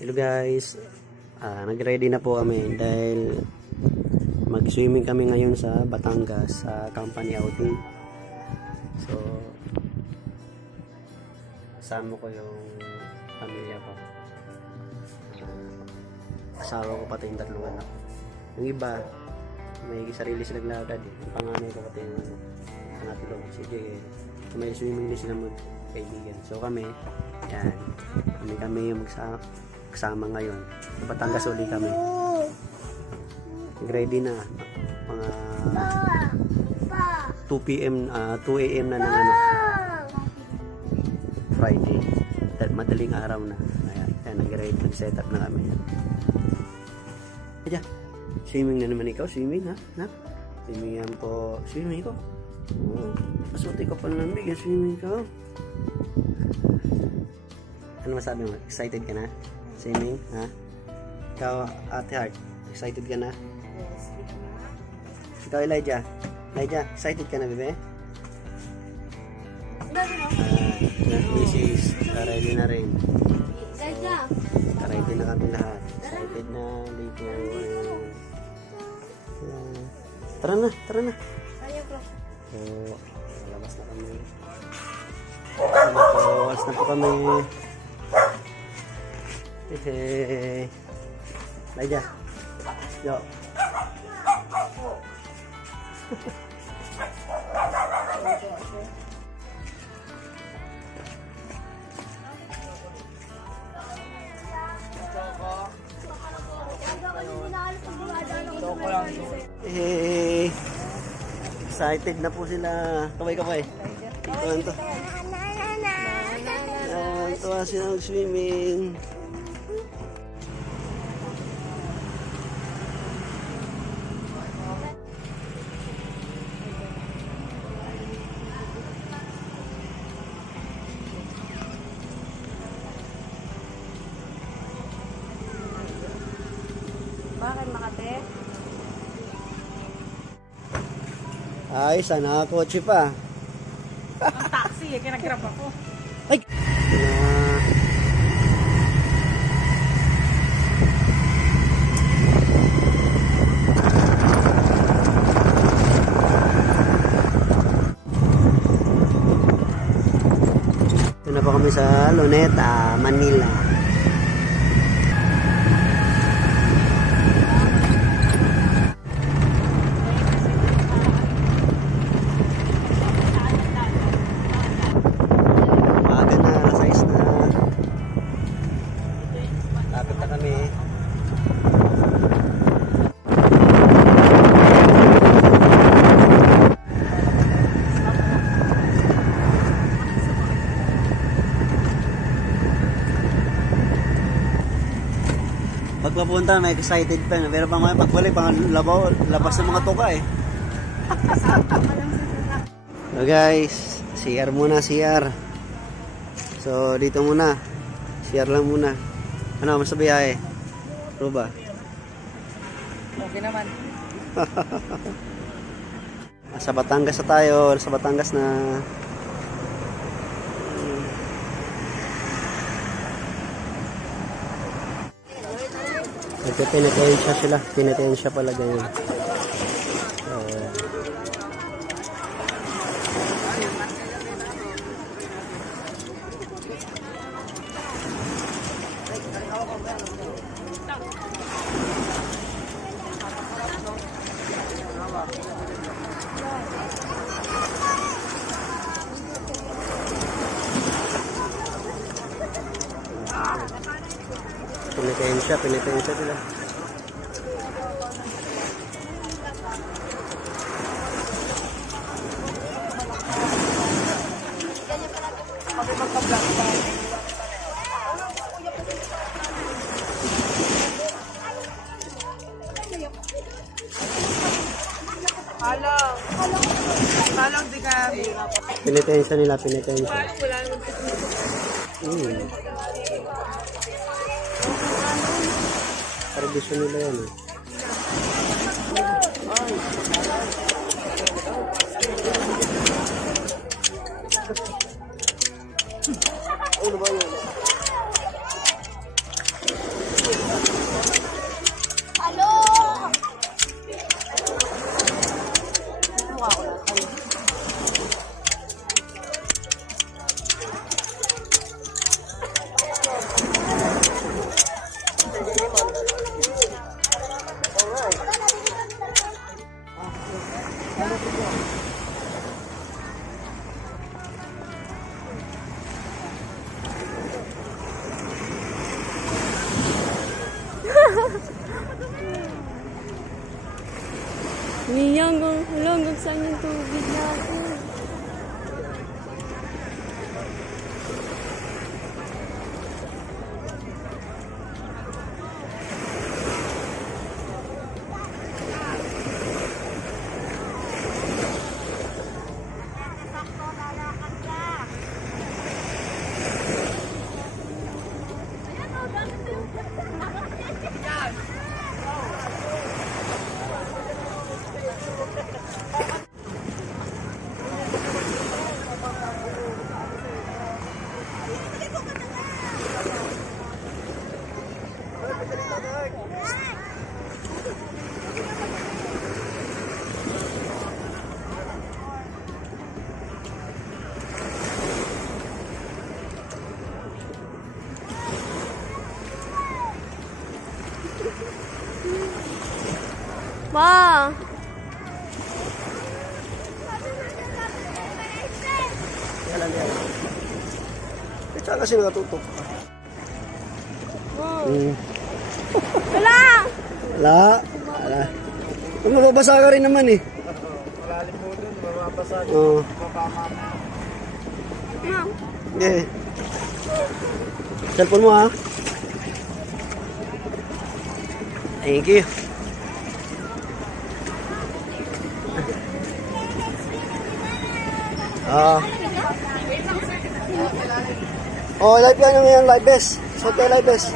Hello guys, nag-ready na po kami dahil mag-swimming kami ngayon sa Batangas sa company outing. So kasama ko yung pamilya ko, asawa ko pati yung tatlong anak. Yung iba may sarili silang lagad yung panganay ko pati yung anak ko. Sige, may swimming din sila mag-kaibigan. So kami, yan, kami yung kasama ngayon. Sa Batangas uli kami. Ready na. Mga 2 PM, 2 AM na ng Friday. Madaling araw na. Ayan, nag-ready, nag-set up na kami. Ayan. Swimming na naman ikaw. Swimming ha? Swimming yan po. Swimming ko. Oh, pasuti ko pa ng bigyan. Swimming ka. Ano masabi mo? Excited ka na? Swimming, ha? Ikaw, Ate Heart, excited ka na? Yes. Ikaw, Elijah. Elijah, excited ka na, bebe? This is, ready na rin. Elijah. Ready na kami lahat. Excited na, lipo. Tara na, tara na. So, labas na kami. Labas na po kami. Hehehe. Elijah. Yo. Hehehe. Excited na po sila. Kaway. Ito. Tuwa sila mag-swimming. Bakit Makate? Ay, sana kotse pa. Ang taxi, kaya nag-grab ako. Ay! Ito na po kami sa Luneta, Manila. Pagpapunta, may excited pa. Pero pagbalik, labas ng mga tuka eh. So guys, CR muna, CR. So dito muna. CR lang muna. Ano, mas biyahe? Ruba? Okay naman. Sa Batangas na tayo. Sa Batangas na. Pinetensya sila. Pinetensya pala ganyan. Pinetensya sila. Halang di kami. Pinetensya nila, pinetensya. Tradisyon nila yan eh. Ano ba yun? hanggang saan yung tubig natin. Ma! Yalan. Tsaka kasi nakatutok. Wala! Wala. Mababasa ka rin naman eh. Malalim po dun, mababasa. Oo. Ma! Yeah. Cellphone mo ha. Thank you. Oh, live yan ngayon, live best. So, tayo live best.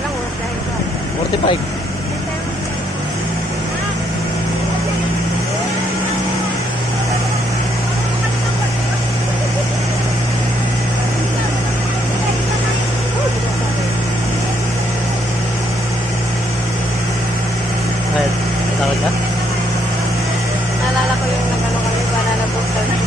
Ilang oras dahil ko? 45. Kahit takot ka? Naalala ko yung nagano kami, banana boat kami.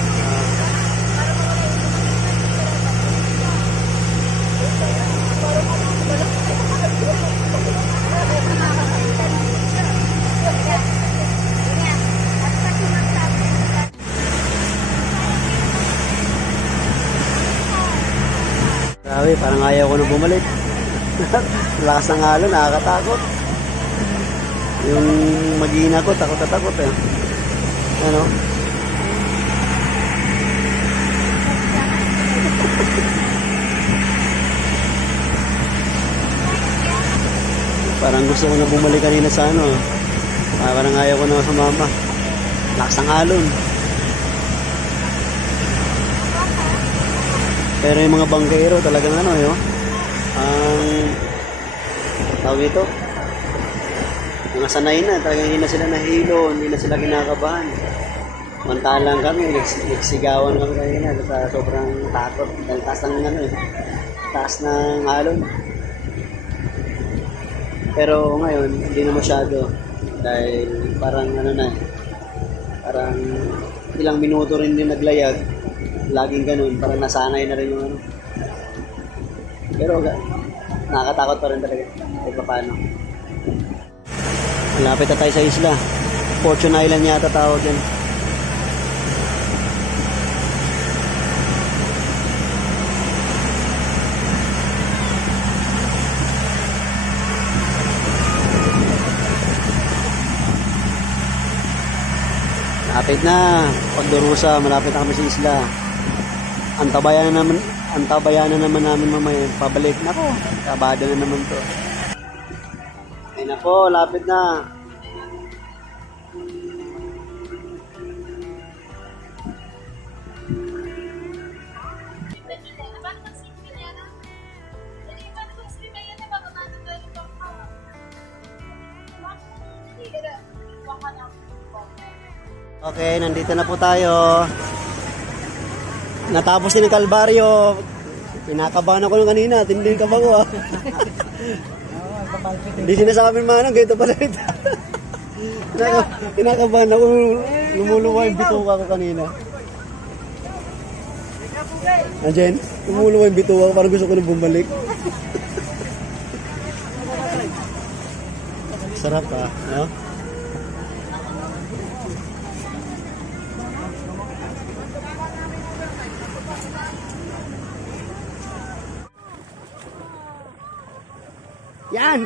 Grabe, parang ayaw ko na bumalik. Lakas ng halo, nakakatakot. Yung mag-iina ko, takot na takot eh. Ano? Parang gusto ko na bumalik kanina sa ano. Parang ayaw ko na sumama. Lakas ng alon. Pero yung mga bangkero talagang ano yun. Ang tawag ito. Mga sanay na. Talagang hindi na sila nahilo. Hindi na sila kinakabahan. Mantalang kami. Nagsigawan kami kanina. Sa sobrang takot. Dahil taas ng ano eh. Taas ng alon. Pero ngayon, hindi na masyado. Dahil parang ano na, parang ilang minuto rin din naglayag. Laging ganun, parang nasanay na rin yung ano. Pero nakakatakot pa rin talaga. Kahit pa paano. Malapit na tayo sa isla. Fortune Island yata tawag yan. Malapit na, pagdurusa, malapit na kami sa isla. Antabayan na naman namin mamaya, pabalik. Nako, kabada na naman to. Ay nako, lapit na. Okay, nandito na po tayo. natapos din ang kalbaryo. Pinakabahan ako nung kanina. Tinding ka ba ko ah. Hindi sinasabi manang, ganito pala ito. Kinakabahan ako. Lumuluwa yung bituka ko kanina. Jen, lumuluwa yung bituka ko. Parang gusto ko nang bumalik. Sarap ah. No? Yan!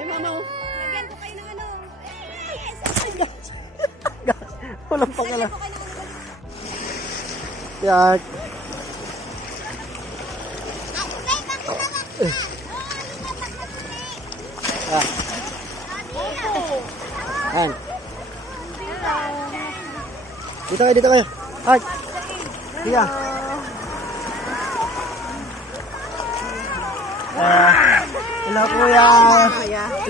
Ay, mama. Lagyan ko kayo ng ano. Walang pakala. Yan. Ah. Yan. Dito kayo, dito kayo. Ay. Iya. Hello kuya.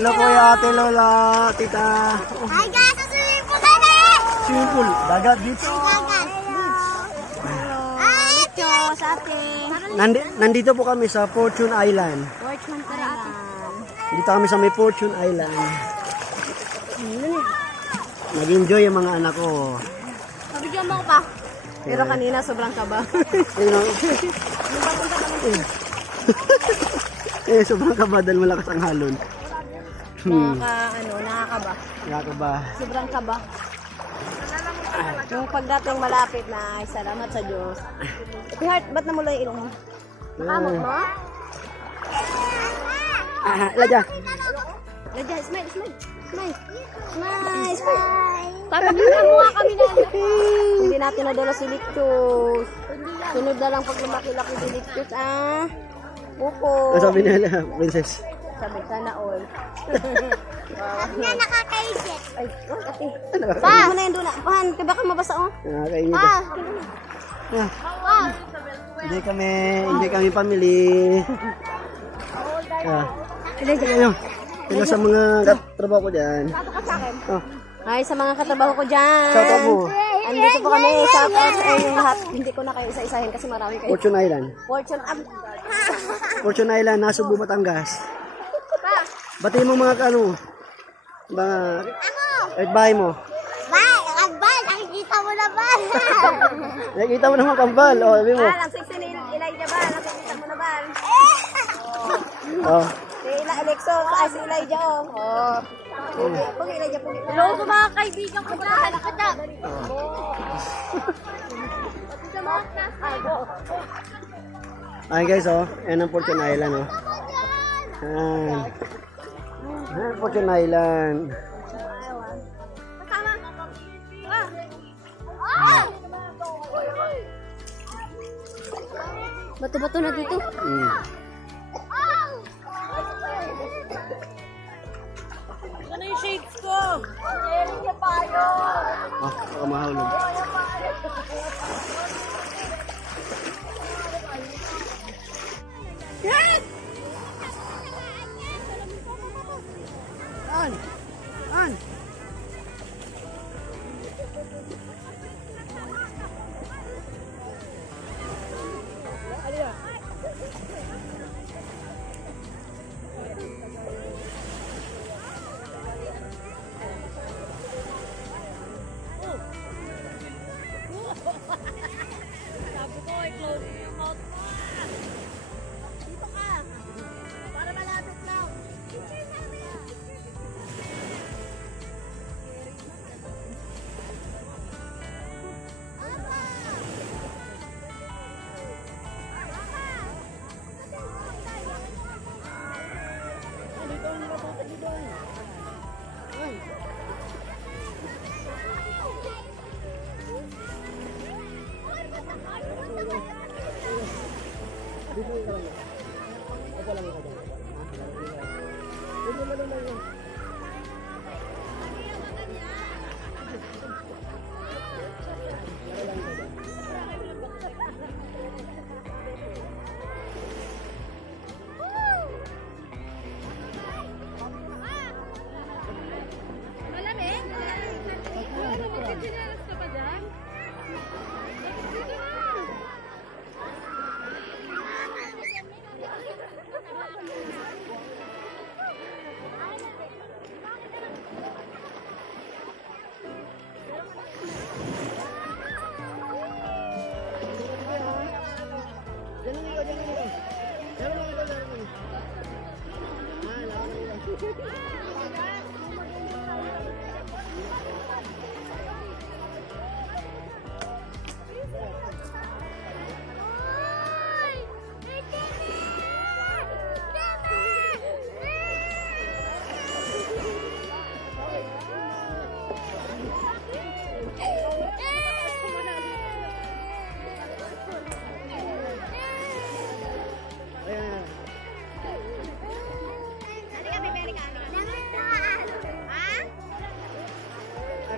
Hello kuya, ate Lola, tita. Hi guys, sa swimming pool kami! Swimming pool, dagat, beach. Dagat. Hi, ito sa atin. Nandito po kami sa Fortune Island. Fortune Island. Dito kami sa may Fortune Island. Nag-enjoy yung mga anak ko. Pabigyan mo ko pa. Pero kanina sobrang kaba. Ayun. Sobrang kaba dahil malakas ang halon. Nakakaba. Nakakaba. Sobrang kaba. Yung pagdating malapit na, ay salamat sa Diyos. Ito heart, ba't namula yung ilong mo? Nakamot mo? Laja. Laja, smile, smile. Smile. Smile, smile. Papaglunan mo nga kami na. Hindi natin nadala si Lictus. Sunod na lang pag lumaki-laki si Lictus, ah. Buko. Ang sabi nila, princess. Sabi, sana all. At na nakakaisip. Ay, ate. Pa! Mo na yung dula. Pahan, kaya baka mabasa, oh. Nakakainit. Wow. Hindi kami family. Hello sa mga katrabaho ko dyan. Ay, sa mga katrabaho ko dyan. Shout out mo. Andito po kami. Shout out sa inyong lahat. Hindi ko na kayo isa-isahin kasi marami kayo. Fortune Island. Fortune Island, Nasubo, Batangas. Batiin mo mga ano, mga bahay mo. Kambal, nakikita mo na ba? Nakikita mo naman kambal. O, sabi mo. Lasiksi ni Elijah ba? Nakikita mo na ba? Oh. Si Alexo, ay si Elijah, oh. Oh. Pugi, Elijah, pugi. Hello sa mga kaibigan ko na. Nakada. Ay guys, oh. Yan ang Fortune Island, oh. Yan. Yan, Fortune Island. Ah! Bato-bato na dito. Ano yung shades ko? Baka mahulog. Yes! An! Sabi ko, i-close yung mouth mo. Dito ka. Para malapit lang. Malamig? Magsichinelas ka pa dyan? Dito na!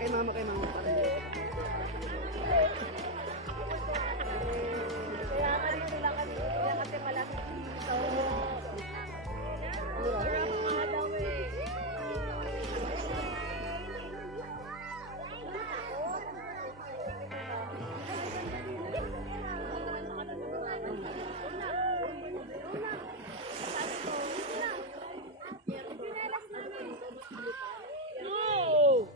Kay mama, kay mama. Kaya kanila kami kasi malapit dito. Mga daw eh. No!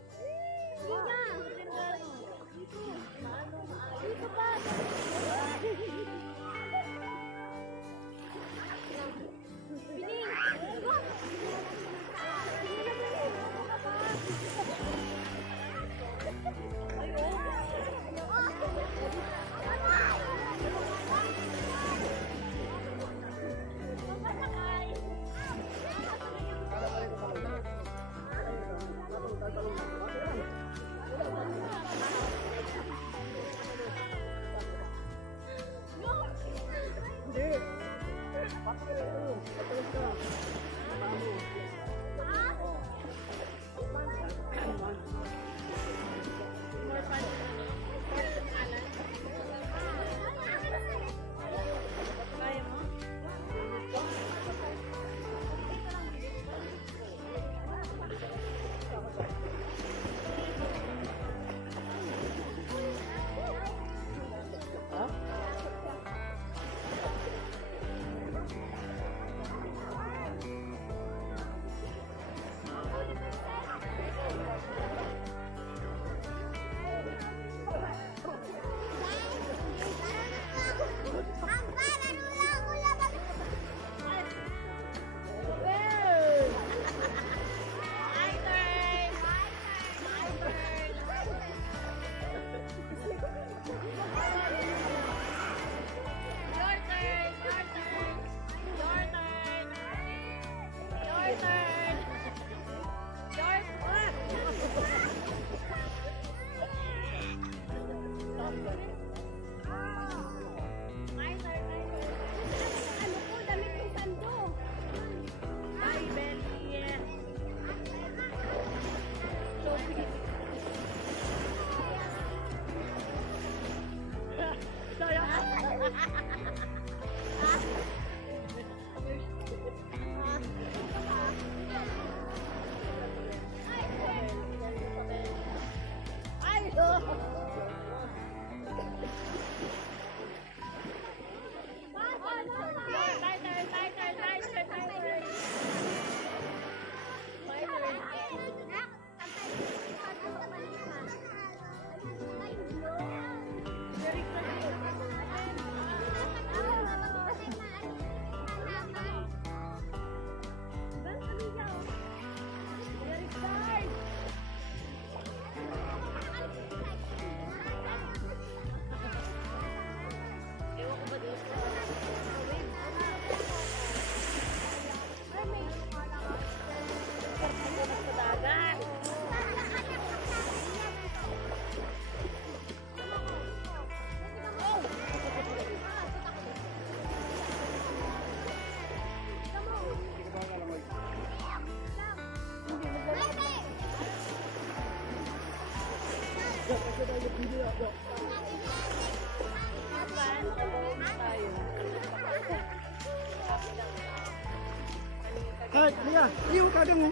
Kart, liya. Iyo kadang mo.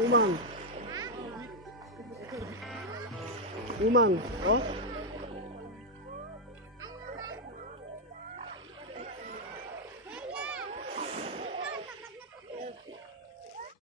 Umang. Umang. Oh?